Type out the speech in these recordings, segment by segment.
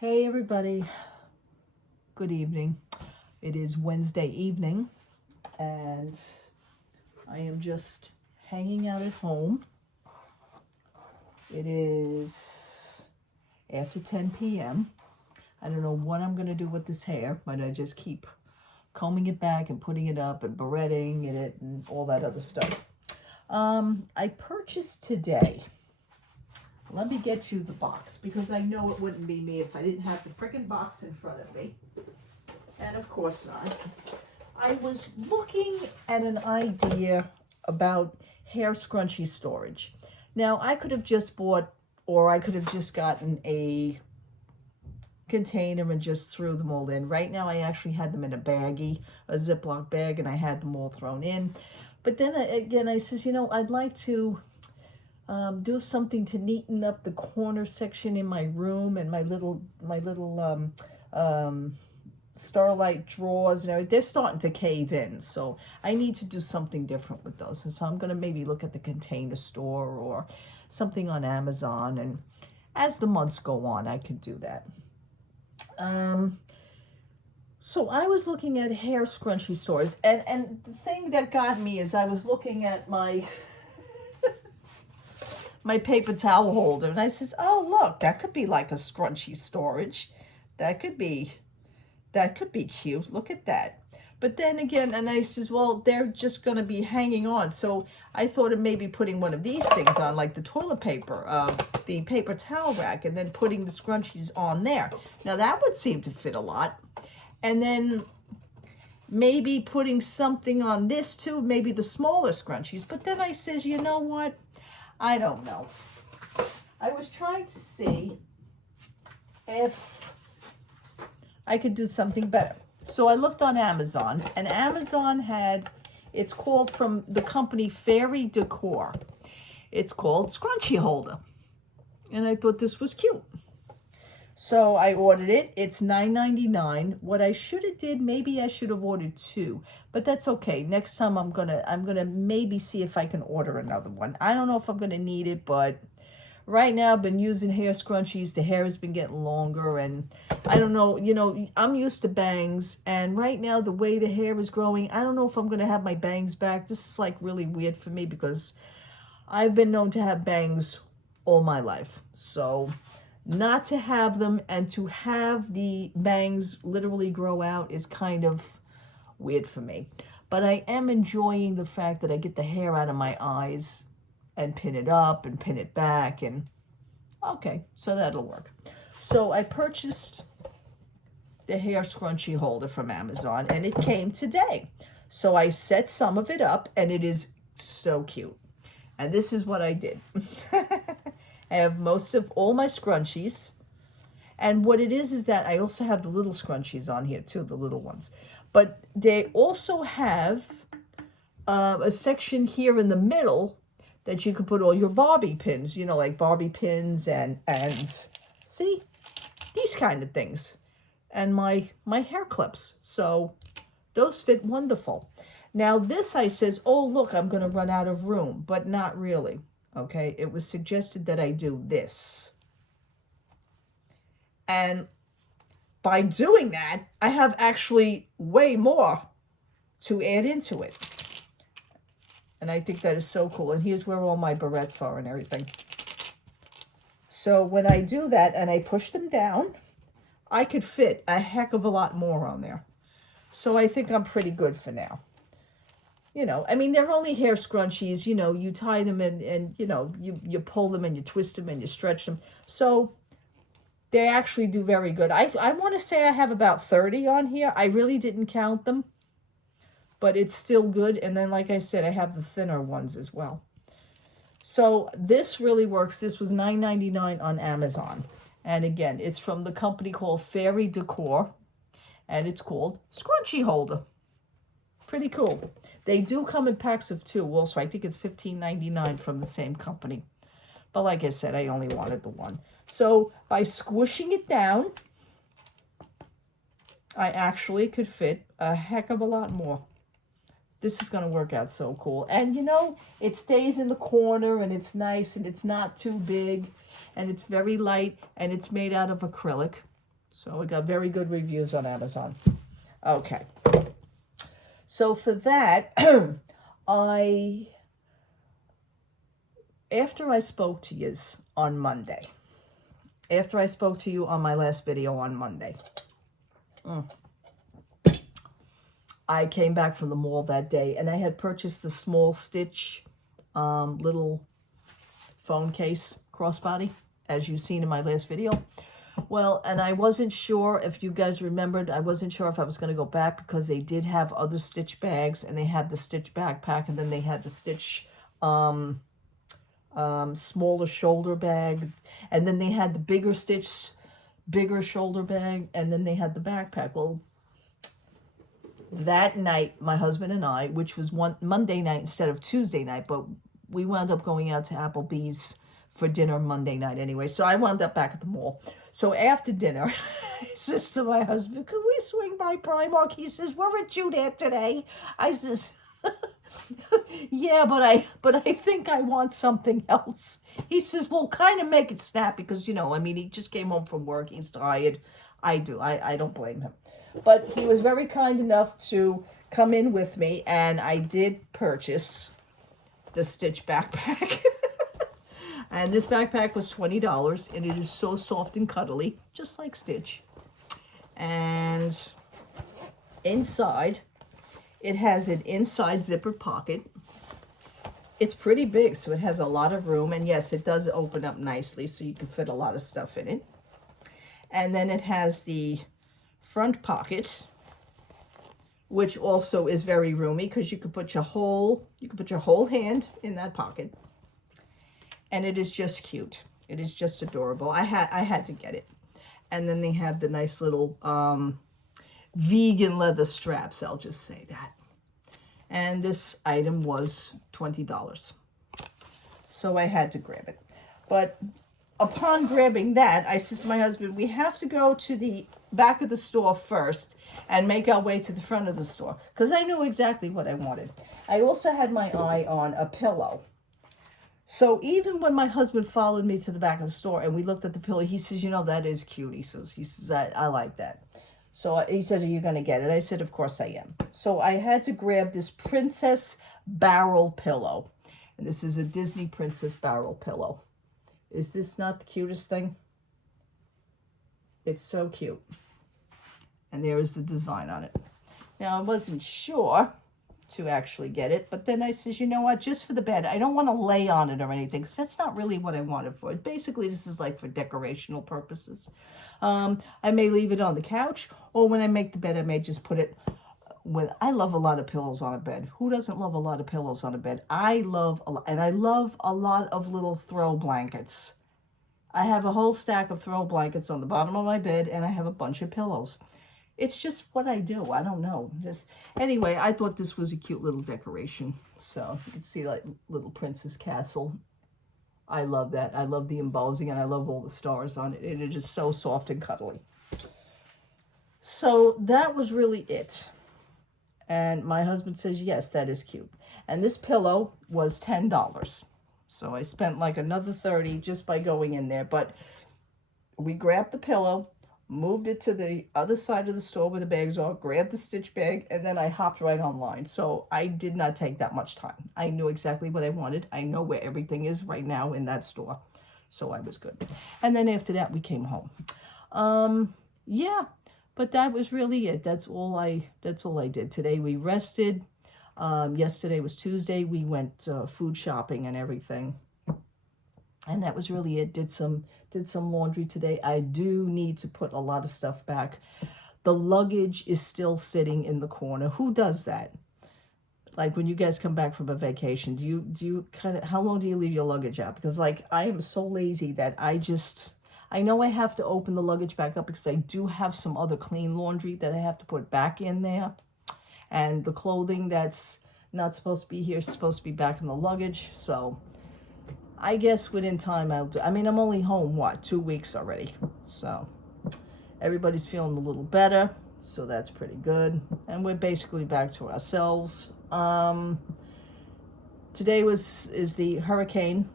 Hey everybody, good evening. It is Wednesday evening and I am just hanging out at home. It is after 10 p.m. I don't know what I'm going to do with this hair, but I just keep combing it back and putting it up and barretting it and all that other stuff. I purchased today. Let me get you the box because I know it wouldn't be me if I didn't have the freaking box in front of me. And of course not. I was looking at an idea about hair scrunchie storage. Now, I could have just bought, or I could have just gotten a container and just threw them all in. Right now, I actually had them in a baggie, a Ziploc bag, and I had them all thrown in. But then again, I says, I'd like to do something to neaten up the corner section in my room and my little starlight drawers and everything. They're starting to cave in, so I need to do something different with those. And so I'm going to maybe look at the Container Store or something on Amazon, and as the months go on, I can do that. So I was looking at hair scrunchie stores, and the thing that got me is I was looking at my my paper towel holder, and I says, oh look, that could be like a scrunchie storage. That could be cute. Look at that. But then again, and I says, well, they're just going to be hanging on. So I thought of maybe putting one of these things on, like the toilet paper, the paper towel rack, and then putting the scrunchies on there. Now that would seem to fit a lot. And then maybe putting something on this too, maybe the smaller scrunchies. But then I says, you know what? I don't know. I was trying to see if I could do something better. So I looked on Amazon, and Amazon had, it's called, from the company Fairy Decor. It's called Scrunchie Holder. And I thought this was cute. So I ordered it. It's $9.99. What I should have did, maybe I should have ordered two, but that's okay. Next time I'm gonna maybe see if I can order another one. I don't know if I'm gonna need it, but right now I've been using hair scrunchies. The hair has been getting longer, and I don't know, I'm used to bangs, and right now the way the hair is growing, I don't know if I'm gonna have my bangs back. This is like really weird for me because I've been known to have bangs all my life. So not to have them and to have the bangs literally grow out is kind of weird for me. But I am enjoying the fact that I get the hair out of my eyes and pin it up and pin it back, and okay, so that'll work. So I purchased the hair scrunchie holder from Amazon, and it came today. So I set some of it up, and it is so cute. And this is what I did. I have most of all my scrunchies. And what it is that I also have the little scrunchies on here too, the little ones. But they also have a section here in the middle that you can put all your Barbie pins, like Barbie pins and see, these kind of things. And my hair clips. So those fit wonderful. Now this, I says, oh look, I'm going to run out of room, but not really. Okay, it was suggested that I do this. And by doing that, I have actually way more to add into it. And I think that is so cool. And here's where all my barrettes are and everything. So when I do that and I push them down, I could fit a heck of a lot more on there. So I think I'm pretty good for now. I mean, they're only hair scrunchies, you tie them and you pull them and you twist them and you stretch them. So they actually do very good. I want to say I have about 30 on here. I really didn't count them, but it's still good. And then, like I said, I have the thinner ones as well. So this really works. This was $9.99 on Amazon. And again, it's from the company called Fairy Decor, and it's called Scrunchie Holder. Pretty cool. They do come in packs of 2 also. I think it's $15.99 from the same company. But like I said, I only wanted the one. So by squishing it down, I actually could fit a heck of a lot more. This is going to work out so cool. And it stays in the corner, and it's nice, and it's not too big, and it's very light, and it's made out of acrylic. So we got very good reviews on Amazon. Okay. So for that, after I spoke to you on Monday, after I spoke to you on my last video on Monday, I came back from the mall that day, and I had purchased the small Stitch little phone case crossbody, as you've seen in my last video. Well, and I wasn't sure if you guys remembered, I wasn't sure if I was going to go back because they did have other Stitch bags, and they had the Stitch backpack, and then they had the Stitch smaller shoulder bag, and then they had the bigger Stitch, bigger shoulder bag, and then they had the backpack. Well, that night, my husband and I, which was Monday night instead of Tuesday night, but we wound up going out to Applebee's for dinner Monday night anyway. So I wound up back at the mall. So after dinner, I says to my husband, could we swing by Primark? He says, weren't you there today? I says, yeah, but I think I want something else. He says, well, kind of make it snap because, you know, I mean, he just came home from work. He's tired. I don't blame him. But he was very kind enough to come in with me, and I did purchase the Stitch backpack. And this backpack was $20, and it is so soft and cuddly, just like Stitch. And inside, it has an inside zipper pocket. It's pretty big, so it has a lot of room. And yes, it does open up nicely, so you can fit a lot of stuff in it. And then it has the front pocket, which also is very roomy because you could put your whole hand in that pocket. And it is just cute. It is just adorable. I had to get it. And then they have the nice little vegan leather straps, I'll just say that. And this item was $20. So I had to grab it. But upon grabbing that, I said to my husband, we have to go to the back of the store first and make our way to the front of the store because I knew exactly what I wanted. I also had my eye on a pillow. So even when my husband followed me to the back of the store and we looked at the pillow, he says, you know, that is cute. He says, I like that. So he said, are you going to get it? I said, of course I am. So I had to grab this Princess Barrel pillow. And this is a Disney Princess Barrel pillow. Is this not the cutest thing? It's so cute. And there is the design on it. Now, I wasn't sure to actually get it, but then I says, you know what, just for the bed, I don't want to lay on it or anything, because that's not really what I want it for. Basically, this is like for decorational purposes. I may leave it on the couch, or when I make the bed, I may just put it with, I love a lot of pillows on a bed. Who doesn't love a lot of pillows on a bed? I love a lot, and I love a lot of little throw blankets. I have a whole stack of throw blankets on the bottom of my bed, and I have a bunch of pillows. It's just what I do. I don't know. Anyway, I thought this was a cute little decoration. So you can see like little Princess Castle. I love that. I love the embossing, and I love all the stars on it. And it is so soft and cuddly. So that was really it. And my husband says, yes, that is cute. And this pillow was $10. So I spent like another $30 just by going in there. But we grabbed the pillow, moved it to the other side of the store where the bags are, grabbed the Stitch bag, and then I hopped right online. So I did not take that much time. I knew exactly what I wanted. I know where everything is right now in that store. So I was good. And then after that, we came home. Yeah, but that was really it. That's all I did. Today we rested. Yesterday was Tuesday. We went food shopping and everything. And that was really it. Did some laundry today. I do need to put a lot of stuff back. The luggage is still sitting in the corner. Who does that? Like when you guys come back from a vacation, do you kind of, how long do you leave your luggage out? Because like I am so lazy that I know I have to open the luggage back up because I do have some other clean laundry that I have to put back in there. And the clothing that's not supposed to be here is supposed to be back in the luggage. So I guess within time I'll do. I mean, I'm only home, 2 weeks already. So everybody's feeling a little better. So that's pretty good. And we're basically back to ourselves. Today is the hurricane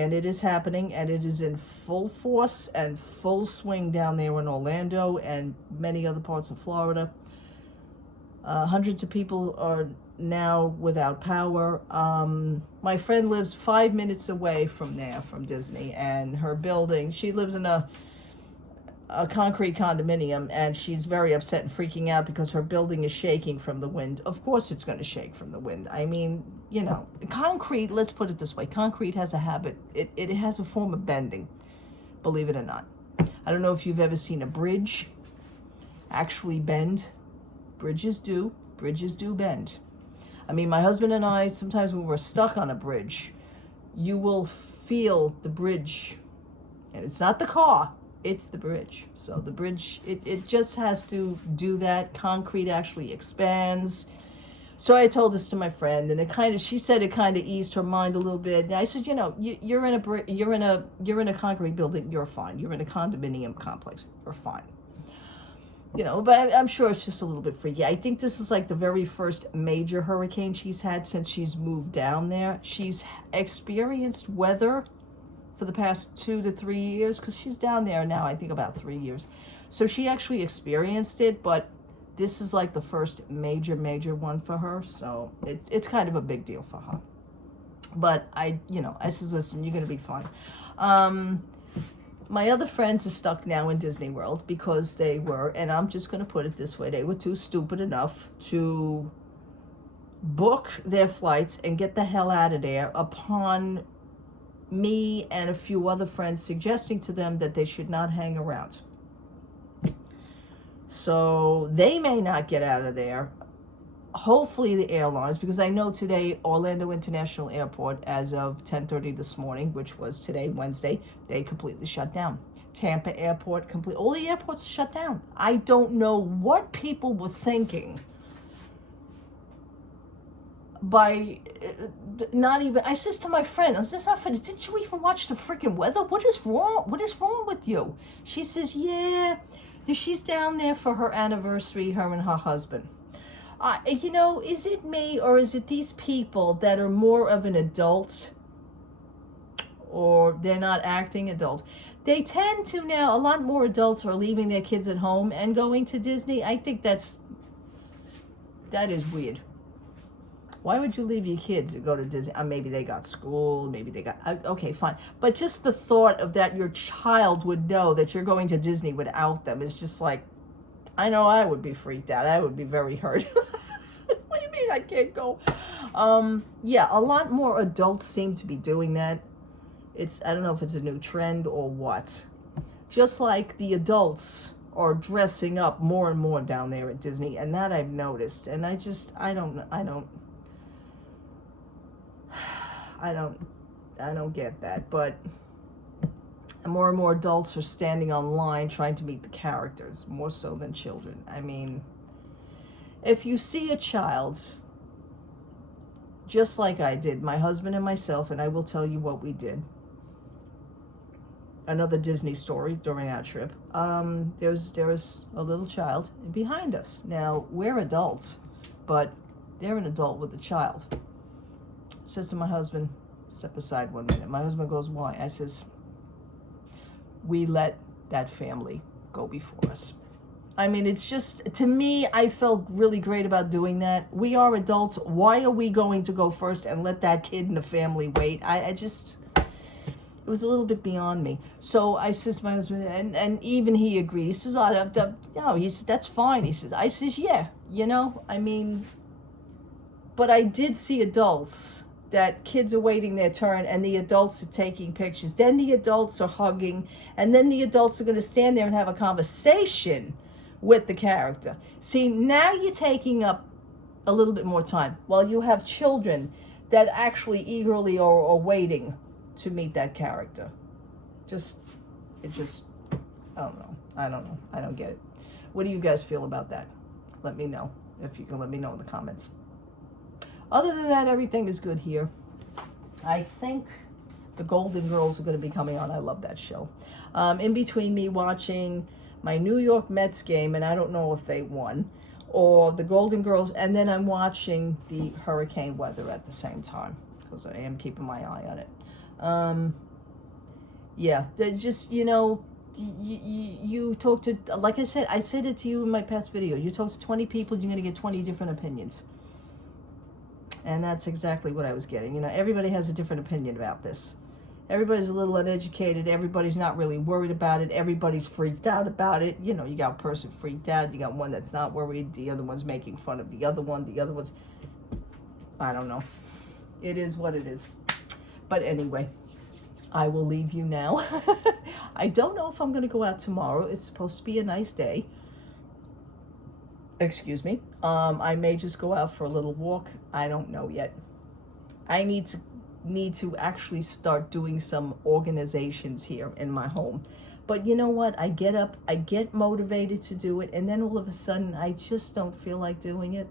And it is happening, and it is in full force and full swing down there in Orlando and many other parts of Florida. Hundreds of people are now without power. My friend lives 5 minutes away from there, from Disney, and her building, she lives in a concrete condominium, and she's very upset and freaking out because her building is shaking from the wind. Of course it's going to shake from the wind. I mean, you know, concrete, let's put it this way, concrete has a habit, it has a form of bending, believe it or not. I don't know if you've ever seen a bridge actually bend. Bridges do bend. I mean, my husband and I, sometimes when we're stuck on a bridge, you will feel the bridge, and it's not the car, it's the bridge. So the bridge, it just has to do that. Concrete actually expands. So I told this to my friend, and she said it kind of eased her mind a little bit. And I said, you know, you're in a concrete building, you're fine. You're in a condominium complex, you're fine. You know, but I'm sure it's just a little bit freaky. I think this is like the very first major hurricane she's had since she's moved down there. She's experienced weather for the past 2 to 3 years, because she's down there now, I think about 3 years. So she actually experienced it, but this is like the first major one for her. So it's kind of a big deal for her. But I said, listen, you're going to be fine. My other friends are stuck now in Disney World because they were, and I'm just going to put it this way, they were too stupid enough to book their flights and get the hell out of there upon me and a few other friends suggesting to them that they should not hang around. So they may not get out of there. Hopefully the airlines, because I know today Orlando International Airport, as of 10:30 this morning, which was today, Wednesday, they completely shut down. Tampa Airport, all the airports shut down. I don't know what people were thinking by not even, I says to my friend, I said, didn't you even watch the freaking weather? What is wrong with you? She says, yeah, she's down there for her anniversary, her and her husband. You know, is it me, or is it these people that are more of an adult, or they're not acting adult? They tend to now, a lot more adults are leaving their kids at home and going to Disney. I think that is weird. Why would you leave your kids to go to Disney? Maybe they got school, maybe they got, okay, fine. But just the thought of that your child would know that you're going to Disney without them is just like, I know I would be freaked out. I would be very hurt. What do you mean I can't go? Yeah, a lot more adults seem to be doing that. I don't know if it's a new trend or what. Just like the adults are dressing up more and more down there at Disney, and that I've noticed. And I don't get that, but more and more adults are standing online trying to meet the characters, more so than children. I mean, if you see a child, just like I did, my husband and myself, and I will tell you what we did. Another Disney story during our trip. There was a little child behind us. Now, we're adults, but they're an adult with a child. Says to my husband, step aside 1 minute. My husband goes, why? I says, we let that family go before us. I mean, it's just, to me, I felt really great about doing that. We are adults. Why are we going to go first and let that kid in the family wait? It was a little bit beyond me. So I says to my husband, and even he agreed. He says, he says, that's fine. I says, yeah, I mean, but I did see adults that kids are waiting their turn and the adults are taking pictures. Then the adults are hugging, and then the adults are going to stand there and have a conversation with the character. See, now you're taking up a little bit more time while you have children that actually eagerly are waiting to meet that character. I don't know. I don't get it. What do you guys feel about that? Let me know. If you can let me know in the comments. Other than that, everything is good here. I think the Golden Girls are going to be coming on. I love that show. In between me watching my New York Mets game, and I don't know if they won, or the Golden Girls, and then I'm watching the hurricane weather at the same time, because I am keeping my eye on it. Yeah, just, you talk to, like I said it to you in my past video, you talk to 20 people, you're going to get 20 different opinions. And that's exactly what I was getting. Everybody has a different opinion about this. Everybody's a little uneducated. Everybody's not really worried about it. Everybody's freaked out about it. You got a person freaked out. You got one that's not worried. The other one's making fun of the other one. The other one's, I don't know. It is what it is. But anyway, I will leave you now. I don't know if I'm going to go out tomorrow. It's supposed to be a nice day. Excuse me. I may just go out for a little walk. I don't know yet. I need to actually start doing some organizations here in my home. But you know what? I get up, I get motivated to do it, and then all of a sudden I just don't feel like doing it.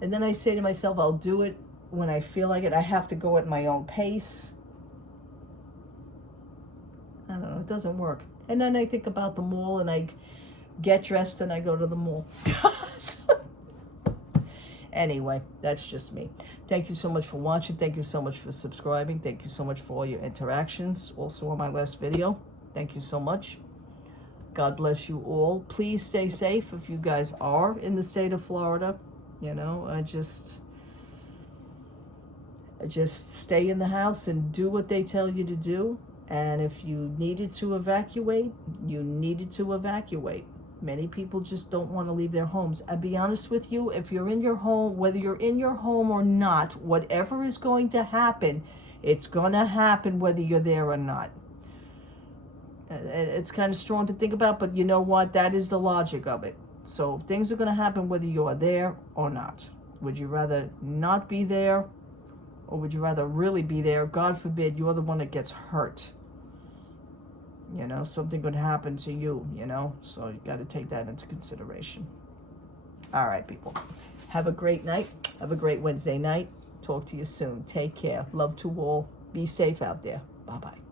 And then I say to myself, I'll do it when I feel like it. I have to go at my own pace. I don't know, it doesn't work. And then I think about the mall, and I get dressed and I go to the mall. Anyway, that's just me. Thank you so much for watching. Thank you so much for subscribing. Thank you so much for all your interactions. Also on my last video. Thank you so much. God bless you all. Please stay safe if you guys are in the state of Florida. Just stay in the house and do what they tell you to do. And if you needed to evacuate, you needed to evacuate. Many people just don't want to leave their homes. I'll be honest with you, if you're in your home, whether you're in your home or not, whatever is going to happen, it's going to happen whether you're there or not. It's kind of strong to think about, but you know what? That is the logic of it. So things are going to happen whether you are there or not. Would you rather not be there, or would you rather really be there? God forbid you're the one that gets hurt. Something could happen to you, so you got to take that into consideration. All right, people. Have a great night. Have a great Wednesday night. Talk to you soon. Take care. Love to all. Be safe out there. Bye-bye.